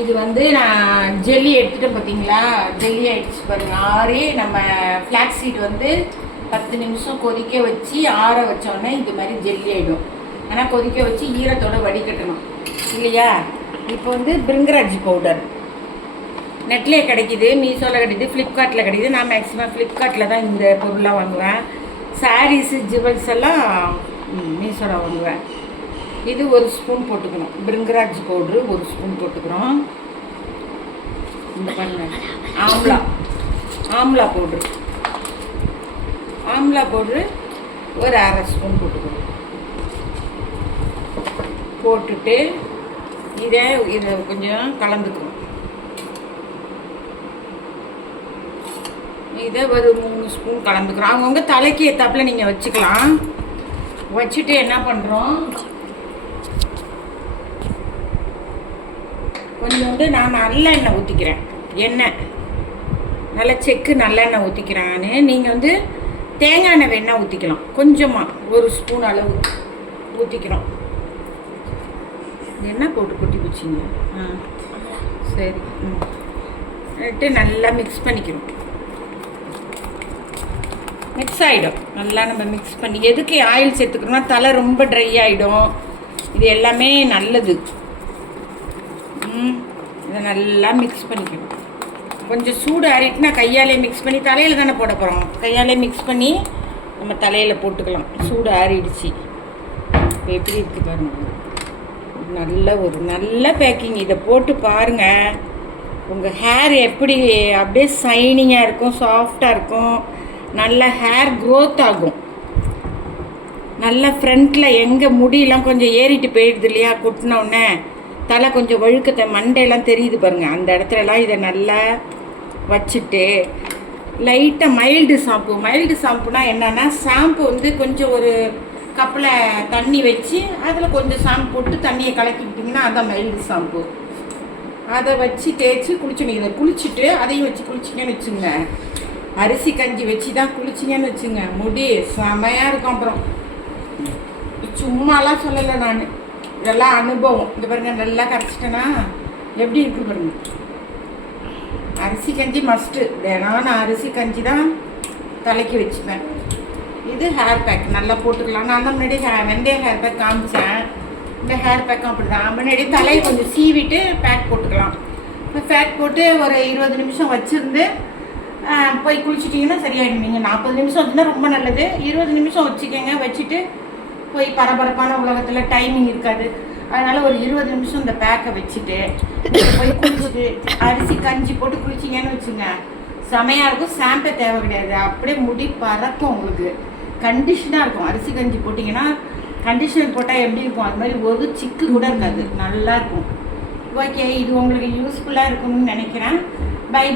இது வந்து நான் ஜெல்லி எடுத்துகிட்டு பார்த்தீங்களா, ஜெல்லி ஆகிடுச்சு பாருங்கள். ஆறே நம்ம ஃப்ளாக்ஸ் சீட் வந்து 10 நிமிஷம் கொதிக்க வச்சு ஆற வச்சோடனே இது மாதிரி ஜெல்லி ஆகிடும். ஆனால் கொதிக்க வச்சு ஈரத்தோடு வடிகட்டணும் இல்லையா. இப்போ வந்து பிரிங்கராஜ் பவுடர் நெட்லேயே கிடைக்கிது, மீஷோவில் கிடைக்கிது, ஃப்ளிப்கார்ட்டில் கிடைக்கிது. நான் மேக்ஸிமம் ஃப்ளிப்கார்ட்டில் தான் இந்த பொருளாக வாங்குவேன். சாரீஸு ஜுவல்ஸ் எல்லாம் மீஷோவில் வாங்குவேன். இது 1 ஸ்பூன் போட்டுக்கணும். பிரிங்கராஜ் பவுட்ரு 1 ஸ்பூன் போட்டுக்கிறோம். இந்த பாருங்க, ஆம்லா பவுட்ரு ஒரு 1/2 ஸ்பூன் போட்டுக்கணும். போட்டுட்டு இதை கொஞ்சம் கலந்துக்கணும். இதை ஒரு 3 ஸ்பூன் கலந்துக்கிறோம். அவங்கவுங்க தலைக்கு ஏற்றாப்புல நீங்கள் வச்சுக்கலாம். வச்சுட்டு என்ன பண்ணுறோம், கொஞ்சோண்டு நான் நல்லெண்ணெய் ஊற்றிக்கிறேன். எண்ணெய் நல்லா செக்கு நல்லெண்ணெய் ஊற்றிக்கிறான்னு. நீங்கள் வந்து தேங்காய் எண்ணெய் வேணால் ஊற்றிக்கலாம். கொஞ்சமாக 1 ஸ்பூன் அளவு ஊற்றிக்கிறோம். எண்ணெய் போட்டு கொட்டி பிடிச்சிங்க. சரி. நல்லா மிக்ஸ் பண்ணிக்கிறோம். மிக்ஸ் ஆகிடும். நல்லா நம்ம மிக்ஸ் பண்ணி, எதுக்கு ஆயில் சேர்த்துக்கணும்னா தலை ரொம்ப ட்ரை ஆகிடும். இது எல்லாமே நல்லது. இதை நல்லா மிக்ஸ் பண்ணிக்கணும். கொஞ்சம் சூடு ஆறிட்டுனா கையாலே மிக்ஸ் பண்ணி, தலையில் தானே போட போகிறோம், கையாலே மிக்ஸ் பண்ணி நம்ம தலையில் போட்டுக்கலாம். சூடு ஆறிடுச்சு. இப்போ எப்படி இருக்குது பாருங்கள். நல்ல பேக்கிங். இதை போட்டு பாருங்கள். உங்கள் ஹேர் எப்படி அப்படியே ஷைனிங்காக இருக்கும், சாஃப்டாக இருக்கும். நல்ல ஹேர் க்ரோத் ஆகும். நல்ல ஃப்ரண்ட்டில் எங்கே முடியெல்லாம் கொஞ்சம் ஏறிட்டு போயிடுது இல்லையா, கொட்டினோடனே தலை கொஞ்சம் வழுக்கத்தை மண்டையெல்லாம் தெரியுது பாருங்கள். அந்த இடத்துலலாம் இதை நல்லா வச்சுட்டு லைட்டாக மைல்டு ஷாம்புனா என்னென்னா, ஷாம்பு வந்து கொஞ்சம் ஒரு கப்பில் தண்ணி வச்சு அதில் கொஞ்சம் ஷாம்பு போட்டு தண்ணியை கலக்கிக்கிட்டிங்கன்னா அதான் மைல்டு ஷாம்பு. அதை வச்சு தேய்ச்சி குளிச்சுங்க. இதை குளிச்சுட்டு அதையும் வச்சு குளிச்சிங்கன்னு வச்சுங்க. அரிசி கஞ்சி வச்சு தான் குளிச்சிங்கன்னு வச்சுங்க, முடி செமையாக இருக்கும். அப்புறம் சும்மாலாம் சொல்லலை நான், இதெல்லாம் அனுபவம். இந்த பாருங்க, நல்லா கரைச்சிட்டேன்னா எப்படி இருக்கு பாருங்க. அரிசி கஞ்சி மஸ்ட்டு. தினம் நான் அரிசி கஞ்சி தான் தலைக்கு வச்சுப்பேன். இது ஹேர் பேக் நல்லா போட்டுக்கலாம். நான் தான் முன்னாடி வெந்தய ஹேர் பேக் காமிச்சேன். இந்த ஹேர் பேக்கும் அப்படி தான். முன்னாடி தலையை கொஞ்சம் சீவிட்டு பேக் போட்டுக்கலாம். இப்போ பேக் போட்டு ஒரு 20 நிமிஷம் வச்சுருந்து போய் குளிச்சிட்டிங்கன்னா சரியாயிடும். நீங்கள் 40 நிமிஷம் வச்சுன்னா ரொம்ப நல்லது. 20 நிமிஷம் வச்சுக்கோங்க. வச்சுட்டு போய் பரபரப்பான உலகத்தில் டைமிங் இருக்காது. அதனால் ஒரு 20 நிமிஷம் இந்த பேக்கை வச்சுட்டு போய் குளிச்சுட்டு அரிசி கஞ்சி போட்டு குளிச்சிங்கன்னு வச்சுங்க, செமையாக இருக்கும். ஷாம்பே தேவை கிடையாது. அப்படியே முடி பறக்கும். உங்களுக்கு கண்டிஷனாக இருக்கும். அரிசி கஞ்சி போட்டிங்கன்னா கண்டிஷனர் போட்டால் எப்படி இருக்கும் அது மாதிரி ஒரு சிக்கு கூட இருக்காது. நல்லாயிருக்கும். ஓகே, இது உங்களுக்கு யூஸ்ஃபுல்லாக இருக்கும்னு நினைக்கிறேன். பை.